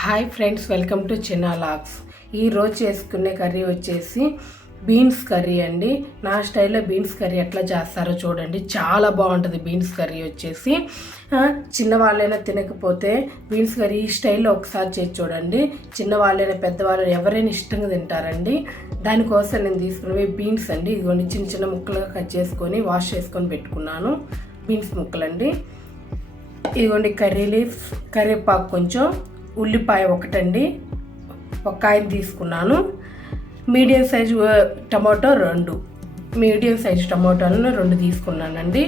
Hi friends, welcome to Chinna logs. ఈరోజు చేసుకునే curry వచ్చేసి బీన్స్ కర్రీ అండి. నా స్టైల్లో బీన్స్ కర్రీ ఎట్లా చేస్తారో చూడండి. చాలా బాగుంటుంది బీన్స్ కర్రీ వచ్చేసి. చిన్నవాళ్ళైనా తినకపోతే బీన్స్ కర్రీ ఈ స్టైల్లో ఒకసారి చేసి చూడండి. చిన్నవాళ్ళైనా పెద్దవాళ్ళైనా ఎవరైనా ఇష్టంగా తింటారండి. దానికోసం నేను తీసుకున్నవి బీన్స్ అండి. ఇదిగోండి చిన్న చిన్న ముక్కలుగా కట్ చేసుకొని వాష్ చేసుకొని పెట్టుకున్నాను. బీన్స్ ముక్కలండి. ఇదిగోండి కర్రీ లీఫ్, కరివేపాకు కొంచెం, ఉల్లిపాయ ఒకటండి, ఒక కాయ తీసుకున్నాను. Medium size tomato medium size టమాటోలను 2 తీసుకున్నానండి.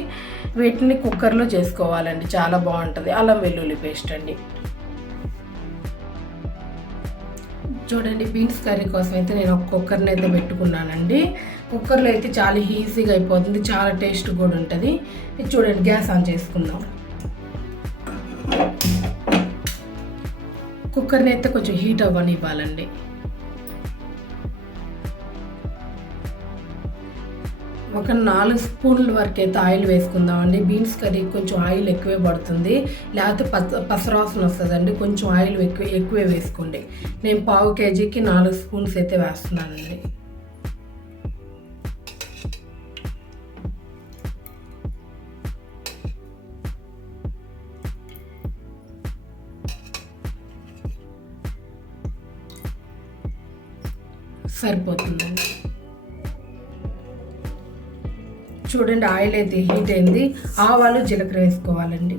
వీటిని కుక్కర్లో చేసుకోవాలండి, చాలా బాగుంటుంది. అల్లం వెల్లుల్లి పేస్ట్ అండి. చూడండి, బీన్స్ కర్రీ కోసం అయితే నేను ఒక కుక్కర్ని అయితే పెట్టుకున్నానండి. కుక్కర్లో అయితే చాలా ఈజీగా అయిపోతుంది, చాలా టేస్ట్ కూడా ఉంటుంది. చూడండి, గ్యాస్ ఆన్ చేసుకుందాం. కుక్కర్ని అయితే కొంచెం హీట్ అవ్వనివ్వాలండి. ఒక 4 స్పూన్ల వరకు అయితే ఆయిల్ వేసుకుందామండి. బీన్స్ కర్రీ కొంచెం ఆయిల్ ఎక్కువే పడుతుంది, లేకపోతే పసరాసన వస్తుందండి. కొంచెం ఆయిల్ ఎక్కువే వేసుకోండి. నేను 1/2 కేజీకి 4 స్పూన్స్ అయితే వేస్తున్నానండి. సరిపోతుందండి. చూడండి, ఆయిల్ అయితే హీట్ అయింది. ఆవాలు జీలకర్ర వేసుకోవాలండి.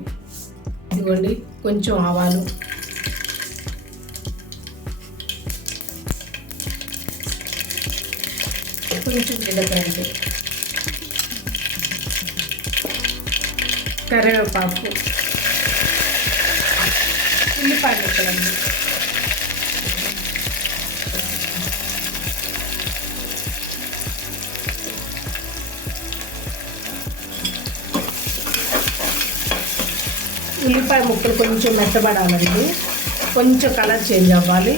ఇదిగోండి కొంచెం ఆవాలు, కొంచెం జీలకర్ర అండి, కరివేపాకు, ఉల్లిపాయ ముక్కలండి, ఉల్లిపాయ ముక్కలు కొంచెం మెత్తబడాలండి, కొంచెం కలర్ చేంజ్ అవ్వాలి.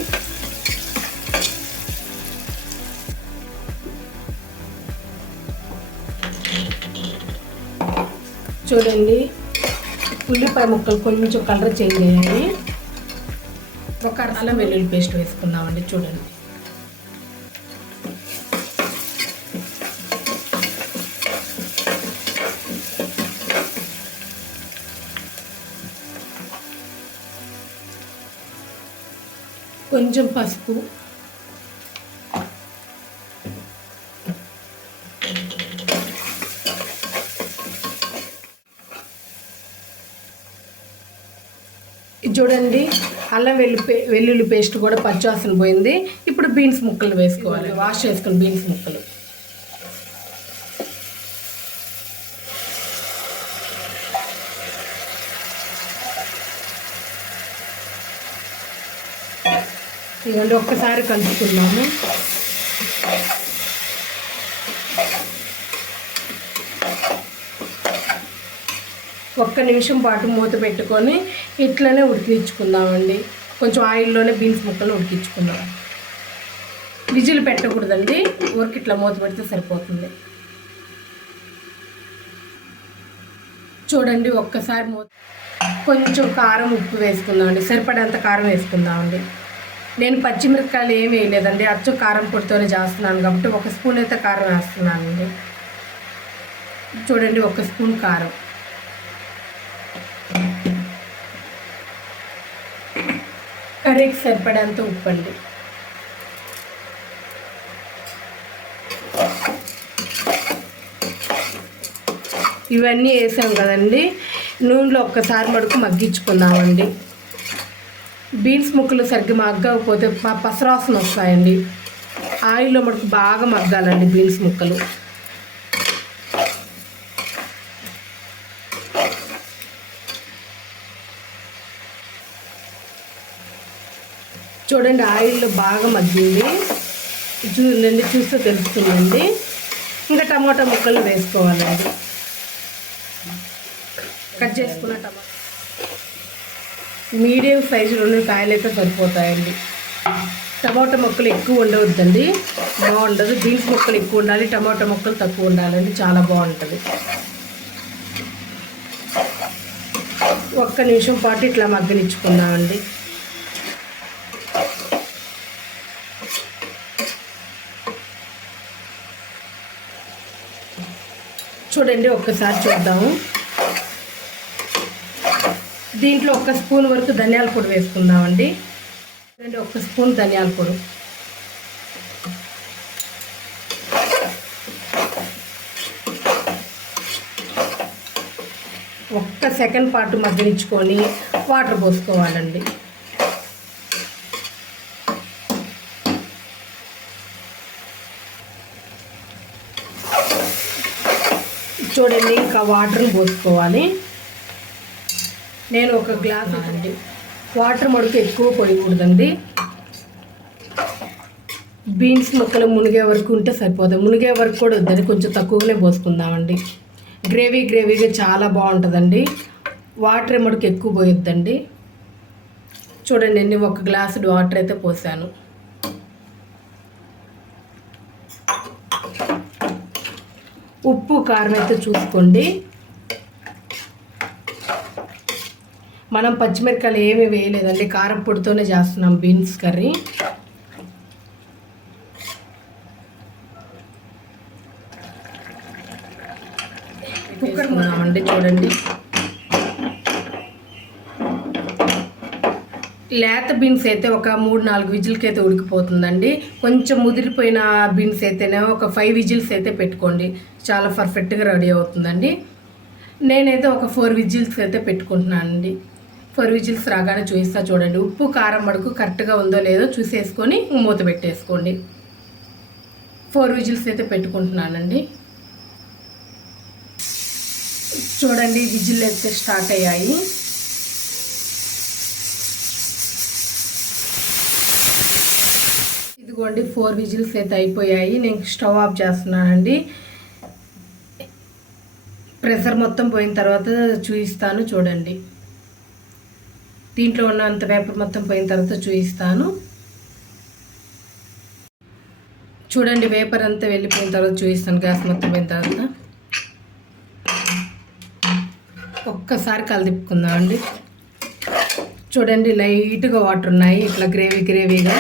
చూడండి, ఉల్లిపాయ ముక్కలు కొంచెం కలర్ చేంజ్ అయ్యాయి. ఒక అల్లం వెల్లుల్లి పేస్ట్ వేసుకుందామండి. చూడండి, కొంచెం పసుపు, చూడండి అల్లం వెల్లుల్లి పేస్ట్ కూడా పచ్చివాసన పోయింది. ఇప్పుడు బీన్స్ ముక్కలు వేసుకోవాలి. వాష్ చేసుకుని బీన్స్ ముక్కలు ఇవన్నీ ఒక్కసారి కలుపుకున్నాము. ఒక్క నిమిషం పాటు మూత పెట్టుకొని ఇట్లనే ఉడికించుకుందామండి. కొంచెం ఆయిల్లోనే బీన్స్ ముక్కలు ఉడికించుకుందాం. విజిల్ పెట్టకూడదండి, ఊరికి ఇట్లా మూత పెడితే సరిపోతుంది. చూడండి, ఒక్కసారి కొంచెం కారం, ఉప్పు వేసుకుందామండి. సరిపడేంత కారం వేసుకుందామండి. నేను పచ్చిమిరపకాయలు ఏమి వేయలేదండి, అచ్చు కారం పొడితోనే చేస్తున్నాను కాబట్టి 1 స్పూన్ అయితే కారం వేస్తున్నానండి. చూడండి, 1 స్పూన్ కారం, కర్రీకి సరిపడేంత ఉప్పు అండి. ఇవన్నీ వేసాం కదండి, నూనెలో ఒక్కసారి మడుకు మగ్గించుకుందామండి. బీన్స్ ముక్కలు సరిగ్గా మగ్గకపోతే పసరాసన వస్తాయండి. ఆయిల్లో మటుకు బాగా మగ్గాలండి బీన్స్ ముక్కలు. చూడండి, ఆయిల్లో బాగా మగ్గింది. చూడండి, చూస్తే తెలుస్తుందండి. ఇంకా టమాటా ముక్కలు వేసుకోవాలండి. కట్ చేసుకున్న టమాటా మీడియం సైజు 2 కాయలు అయితే సరిపోతాయండి. టమాటా ముక్కలు ఎక్కువ ఉండవద్దండి, బాగుండదు. బీన్స్ ముక్కలు ఎక్కువ ఉండాలి, టమాటా ముక్కలు తక్కువ ఉండాలండి, చాలా బాగుంటుంది. 1 నిమిషం పాటు ఇట్లా మగ్గనిచ్చుకుందామండి. చూడండి ఒక్కసారి చూద్దాము. దీంట్లో 1 స్పూన్ వరకు ధనియాల పొడి వేసుకుందామండి. చూడండి 1 స్పూన్ ధనియాల పొడి, ఒక్క సెకండ్ పాటు మగ్గనించుకొని వాటర్ పోసుకోవాలండి. చూడండి ఇంకా వాటర్ని పోసుకోవాలి. నేను 1 గ్లాస్ అండి. వాటర్ మడుకు ఎక్కువ పోయకూడదండి. బీన్స్ ముక్కలు మునిగే వరకు ఉంటే సరిపోతుంది. మునిగే వరకు కూడా వద్దండి, కొంచెం తక్కువగానే పోసుకుందామండి. గ్రేవీగా చాలా బాగుంటుందండి. వాటర్ మడుకు ఎక్కువ పోయొద్దండి. చూడండి నేను 1 గ్లాసు వాటర్ అయితే పోసాను. ఉప్పు కారం అయితే చూసుకోండి. మనం పచ్చిమిరపకాయలు ఏమీ వేయలేదండి, కారం పొడితోనే చేస్తున్నాం బీన్స్ కర్రీ. కుక్కర్ ఉన్నామండి. చూడండి లేత బీన్స్ అయితే ఒక 3-4 విజిల్కి అయితే ఉడికిపోతుందండి. కొంచెం ముదిరిపోయిన బీన్స్ అయితేనే ఒక 5 విజిల్స్ అయితే పెట్టుకోండి, చాలా పర్ఫెక్ట్గా రెడీ అవుతుందండి. నేనైతే ఒక 4 విజిల్స్ అయితే పెట్టుకుంటున్నానండి. 4 విజిల్స్ రాగానే చూపిస్తా. చూడండి ఉప్పు కారం మడుకు కరెక్ట్గా ఉందో లేదో చూసేసుకొని మూత పెట్టేసుకోండి. 4 విజిల్స్ అయితే పెట్టుకుంటున్నానండి. చూడండి విజిల్ అయితే స్టార్ట్ అయ్యాయి. ఇదిగోండి 4 విజిల్స్ అయితే అయిపోయాయి. నేను స్టవ్ ఆఫ్ చేస్తున్నానండి. ప్రెషర్ మొత్తం పోయిన తర్వాత చూపిస్తాను. చూడండి దీంట్లో ఉన్నంత వేపర్ మొత్తం పోయిన తర్వాత చూపిస్తాను. చూడండి వేపర్ అంతా వెళ్ళిపోయిన తర్వాత చూపిస్తాను. గ్యాస్ మొత్తం పోయిన తర్వాత ఒక్కసారి కలిదిప్పుకుందామండి. చూడండి లైట్గా వాటర్ ఉన్నాయి, ఇట్లా గ్రేవీగా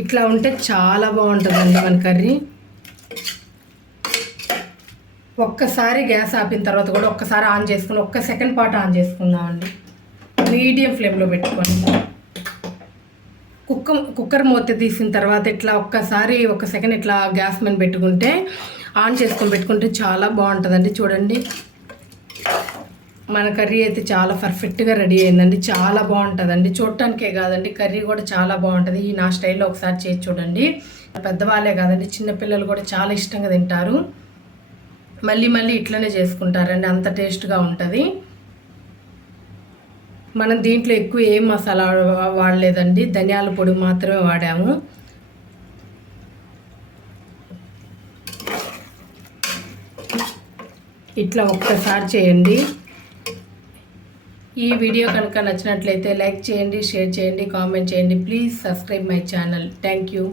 ఇట్లా ఉంటే చాలా బాగుంటుందండి మన కర్రీ. ఒక్కసారి గ్యాస్ ఆపిన తర్వాత కూడా ఒక్కసారి ఆన్ చేసుకుని 1 సెకండ్ పాటు ఆన్ చేసుకుందామండి. మీడియం ఫ్లేమ్లో పెట్టుకోండి. కుక్కర్ మూత తీసిన తర్వాత ఇట్లా ఒక్కసారి 1 సెకండ్ ఇట్లా గ్యాస్ మీద పెట్టుకుంటే ఆన్ చేసుకొని పెట్టుకుంటే చాలా బాగుంటుందండి. చూడండి మన కర్రీ అయితే చాలా పర్ఫెక్ట్గా రెడీ అయిందండి. చాలా బాగుంటుందండి. చూడటానికే కాదండి, కర్రీ కూడా చాలా బాగుంటుంది. ఈ నా స్టైల్లో ఒకసారి చేసి చూడండి. పెద్దవాళ్ళే కాదండి, చిన్నపిల్లలు కూడా చాలా ఇష్టంగా తింటారు. మళ్ళీ ఇట్లనే చేసుకుంటారండి, అంత టేస్ట్గా ఉంటుంది. మనం దీంట్లో ఎక్కువ ఏం మసాలా వాడలేదండి, ధనియాల పొడి మాత్రమే వాడాము. ఇట్లా ఒక్కసారి చేయండి. ఈ వీడియో కనుక నచ్చినట్లయితే లైక్ చేయండి, షేర్ చేయండి, కామెంట్ చేయండి. Please subscribe my channel. Thank you.